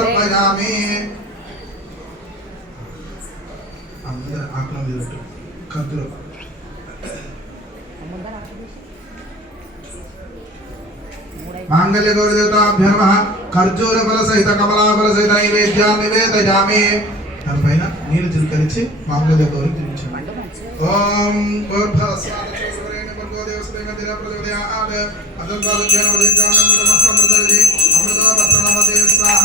సమర్పయామి. అందరు ఆత్మ మీద పెట్టు కత్తులు. మాంగళ్య గౌరీ దేవతాభ్య నమ ఖర్జూర ఫల సహిత కమలా ఫల సహిత నైవేద్యాన్ని నివేదయామి. దానిపైన నీళ్ళు చిలకరించి మాంగళ్య గౌరీ తినించండి ఓం అమృత స్వాహ.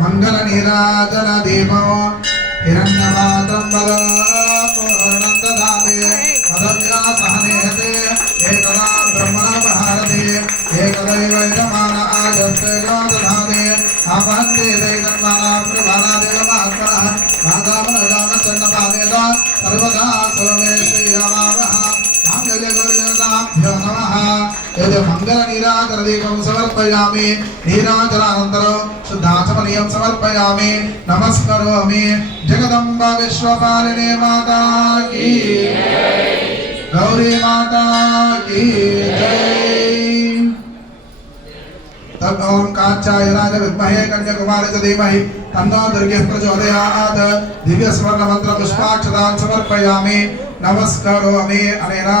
మంగళ నిరాజన దేవో హిరణ్యపాత్రం వదాపహరణం దదామి పదవ్యా సహనేహతే ఏకదా బ్రహ్మణ భారతే ఏకదైవైరమాన ఆజర్తగా దదామి ఆపహంతే దైతన్మానాభ్రమానాదేవ మహాత్మనః మాతామనగామచండపాదేద సర్వదా సోమే శ్రీరామావహ यद् मङ्गलनीराजनदीपं समर्पयामि। नीराजनानन्तरं शुद्धाचमनीयं समर्पयामि। नमस्करोमि। जगदम्बा विश्वपालिने माता की गौरी माता की तब ओम काचायनाय विद्महे, कन्याकुमारी च धीमहि। तन्नो दुर्गे प्रचोदयात्। पुष्पाक्षतान् समर्पयामि। నమస్కరోమి అనేనా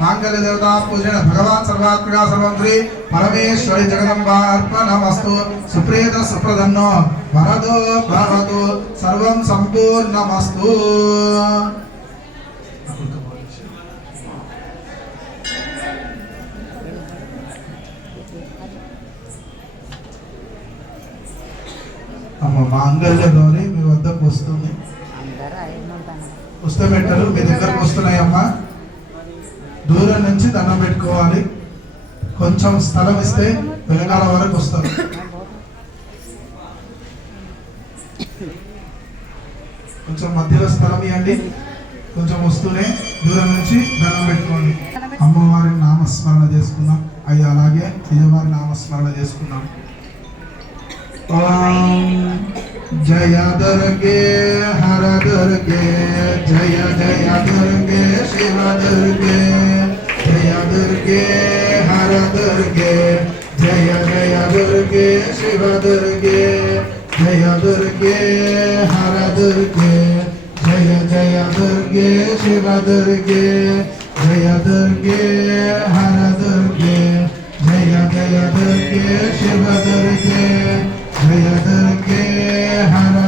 మాంగళ్య దేవతా పూజన భగవాన్ సర్వాత్మగా సర్వంత్రి పరమేశ్వరి జగదంబ అర్పణ వస్తు సుప్రేత సుప్రదన్నో వరదో భవతు సర్వం సంపూర్ణమస్తు. అమ్మ మాంగళ్య గౌరి మీ వద్దకు వస్తుంది. అందరూ పుస్తమెట్టలు మీ దగ్గరకు వస్తున్నాయమ్మా. దూరం నుంచి దండం పెట్టుకోవాలి. కొంచెం స్థలం ఇస్తే వెనకాల వరకు వస్తారు. కొంచెం మధ్యలో స్థలం ఇవ్వండి. కొంచెం వస్తూనే దూరం నుంచి దండం పెట్టుకోండి. అమ్మవారిని నామస్మరణ చేసుకున్నాం అయ్యి అలాగే నిజవారి నామస్మరణ చేసుకున్నాం जया दुर्गे, हर दुर्गे, जय जय दुर्गे, शिव दुर्गे, जय दुर्गे, हर दुर्गे, जय जय दुर्गे, शिव दुर्गे, जय दुर्गे, हर दुर्गे, जय जय दुर्गे, शिव दुर्गे, जय दुर्गे, हर दुर्गे, जय जय दुर्गे, शिव दुर्गे। ಹೃದಯಕ್ಕೆ ಹರ